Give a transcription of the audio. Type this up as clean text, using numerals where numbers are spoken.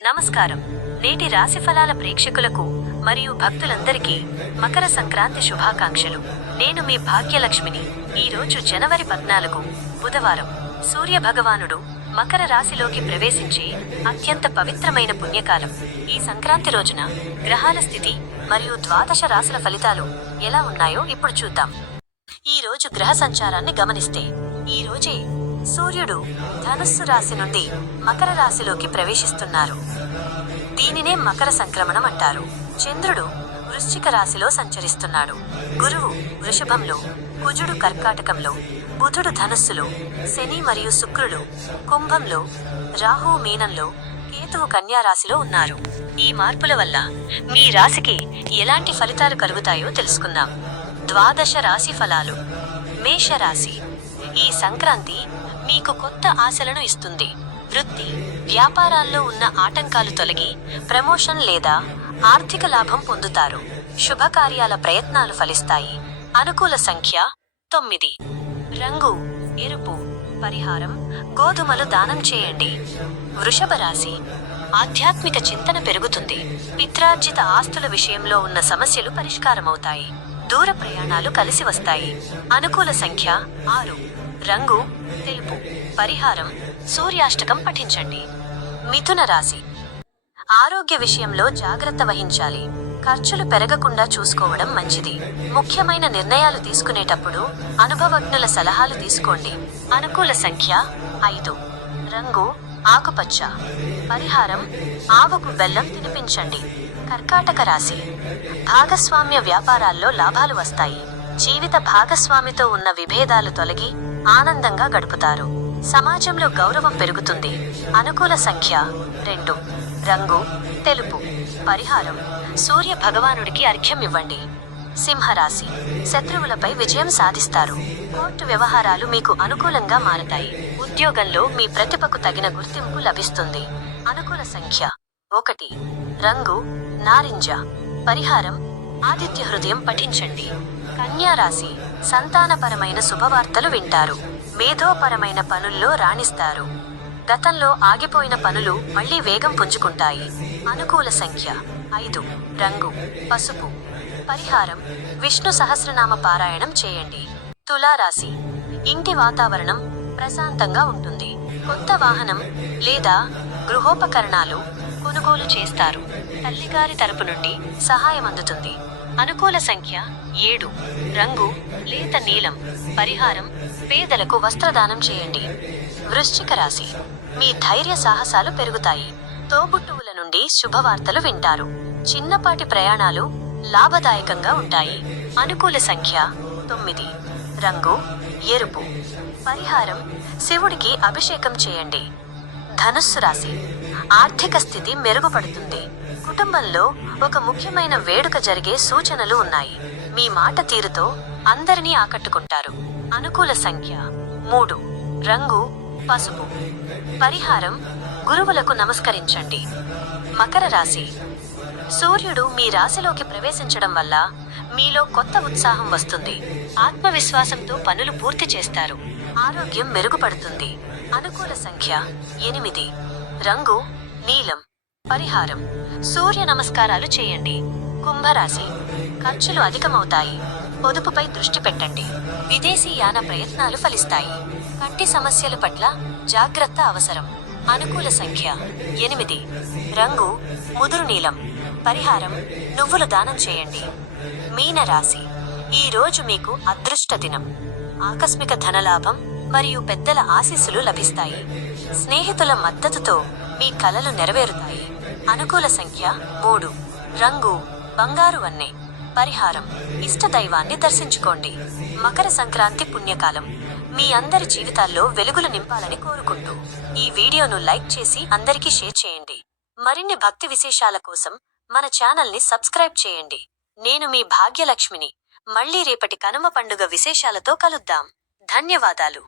నమస్కారం. నేటి రాశిఫలాల ప్రేక్షకులకు మరియు భక్తులందరికీ మకర సంక్రాంతి శుభాకాంక్షలు. నేను మీ భాగ్యలక్ష్మిని. ఈరోజు జనవరి 14 బుధవారం. సూర్య భగవానుడు మకర రాశిలోకి ప్రవేశించి అత్యంత పవిత్రమైన పుణ్యకాలం. ఈ సంక్రాంతి రోజున గ్రహాల స్థితి మరియు ద్వాదశ రాశుల ఫలితాలు ఎలా ఉన్నాయో ఇప్పుడు చూద్దాం. ఈ రోజు గ్రహ సంచారాన్ని గమనిస్తే ఈ రోజే సూర్యుడు ధనుస్సు రాశి నుండి మకర రాశిలోకి ప్రవేశిస్తున్నారు. దీనినే మకర సంక్రమణం అంటారు. చంద్రుడు వృశ్చిక రాశిలో సంచరిస్తున్నాడు. గురువు వృషభంలో, కుజుడు కర్కాటకంలో, బుధుడు ధనుస్సులో, శని మరియు శుక్రుడు కుంభంలో, రాహువు మీనంలో, కేతువు కన్యా రాశిలో ఉన్నారు. ఈ మార్పుల వల్ల మీ రాశికి ఎలాంటి ఫలితాలు కలుగుతాయో తెలుసుకుందాం. ద్వాదశ రాశి ఫలాలు. మేషరాశి. ఈ సంక్రాంతి మీకు కొత్త ఆశలను ఇస్తుంది. వృత్తి, వ్యాపారాల్లో ఉన్న ఆటంకాలు తొలగి ప్రమోషన్ లేదా ఆర్థిక లాభం పొందుతారు. శుభకార్యాల ప్రయత్నాలు ఫలిస్తాయి. అనుకూల సంఖ్య 9. రంగు ఎరుపు. పరిహారం గోధుమలు దానం చేయండి. వృషభ రాశి. ఆధ్యాత్మిక చింతన పెరుగుతుంది. పిత్రార్జిత ఆస్తుల విషయంలో ఉన్న సమస్యలు పరిష్కారమవుతాయి. దూర ప్రయాణాలు కలిసి వస్తాయి. అనుకూల సంఖ్య 6. రంగు తెలుపు. పరిహారం సూర్యాష్టకం పఠించండి. మిథున రాశి. ఆరోగ్య విషయంలో జాగ్రత్త వహించాలి. ఖర్చులు పెరగకుండా చూసుకోవడం మంచిది. ముఖ్యమైన నిర్ణయాలు తీసుకునేటప్పుడు అనుభవజ్ఞుల సలహాలు తీసుకోండి. అనుకూల సంఖ్య 5. రంగు ఆకుపచ్చ. పరిహారం ఆవుకు బెల్లం తినిపించండి. కర్కాటక రాశి. భాగస్వామ్య వ్యాపారాల్లో లాభాలు వస్తాయి. జీవిత భాగస్వామితో ఉన్న విభేదాలు తొలగి ఆనందంగా గడుపుతారు. సమాజంలో గౌరవం పెరుగుతుంది. అనుకూల సంఖ్య 2. రంగు తెలుపు. పరిహారం సూర్య భగవానుడికి అర్ఘ్యం ఇవ్వండి. సింహరాశి. శత్రువులపై విజయం సాధిస్తారు. కోర్టు వ్యవహారాలు మీకు అనుకూలంగా మారతాయి. ఉద్యోగంలో మీ ప్రతిభకు తగిన గుర్తింపు లభిస్తుంది. అనుకూల సంఖ్య 1. రంగు నారింజ. పరిహారం ఆదిత్య హృదయం పఠించండి. కన్యా రాశి. సంతానపరమైన శుభవార్తలు వింటారు. మేధోపరమైన పనుల్లో రాణిస్తారు. గతంలో ఆగిపోయిన పనులు మళ్లీ వేగం పుంజుకుంటాయి. అనుకూల సంఖ్య 5. రంగు పసుపు. పరిహారం విష్ణు సహస్రనామ పారాయణం చేయండి. తులారాశి. ఇంటి వాతావరణం ప్రశాంతంగా ఉంటుంది. కొత్త వాహనం లేదా గృహోపకరణాలు కొనుగోలు చేస్తారు. తల్లిగారి తరపు నుండి సహాయం అందుతుంది. అనుకూల సంఖ్య 7. రంగు లేత నీలం. పరిహారం పేదలకు వస్త్రదానం చేయండి. వృశ్చిక రాశి. మీ ధైర్య సాహసాలు పెరుగుతాయి. తోబుట్టువుల నుండి శుభవార్తలు వింటారు. చిన్నపాటి ప్రయాణాలు లాభదాయకంగా ఉంటాయి. అనుకూల సంఖ్య 9. రంగు ఎరుపు. పరిహారం శివుడికి అభిషేకం చేయండి. ధనుస్సు రాశి. ఆర్థిక స్థితి మెరుగుపడుతుంది. కుటుంబంలో ఒక ముఖ్యమైన వేడుక జరిగే సూచనలు ఉన్నాయి. మీ మాట తీరుతో అందరినీ ఆకట్టుకుంటారు. అనుకూల సంఖ్య 3. రంగు పసుపు. పరిహారం గురువులకు నమస్కరించండి. మకర రాశి. సూర్యుడు మీ రాశిలోకి ప్రవేశించడం వల్ల మీలో కొత్త ఉత్సాహం వస్తుంది. ఆత్మవిశ్వాసంతో పనులు పూర్తి చేస్తారు. ఆరోగ్యం మెరుగుపడుతుంది. అనుకూల సంఖ్య 8. రంగు నీలం. పరిహారం సూర్య నమస్కారాలు చేయండి. కుంభరాశి. ఖర్చులు అధికమవుతాయి. పొదుపుపై దృష్టి పెట్టండి. విదేశీ యాన ప్రయత్నాలు ఫలిస్తాయి. కంటి సమస్యల పట్ల జాగ్రత్త అవసరం. అనుకూల సంఖ్య 8. రంగు ముదురు నీలం. పరిహారం నువ్వులు దానం చేయండి. మీనరాశి. ఈ రోజు మీకు అదృష్ట దినం. ఆకస్మిక ధనలాభం మరియు పెద్దల ఆశీస్సులు లభిస్తాయి. స్నేహితుల మద్దతుతో మీ కలలు నెరవేరుతాయి. అనుకూల సంఖ్య 3. రంగు బంగారు వన్నె. పరిహారం ఇష్ట దైవాన్ని దర్శించుకోండి. మకర సంక్రాంతి పుణ్యకాలం మీ అందరి జీవితాల్లో వెలుగులు నింపాలని కోరుకుంటూ ఈ వీడియోను లైక్ చేసి అందరికీ షేర్ చేయండి. మరిన్ని భక్తి విశేషాల కోసం మన ఛానల్ని సబ్స్క్రైబ్ చేయండి. నేను మీ భాగ్యలక్ష్మిని. మళ్ళీ రేపటి కనుమ పండుగ విశేషాలతో కలుద్దాం. ధన్యవాదాలు.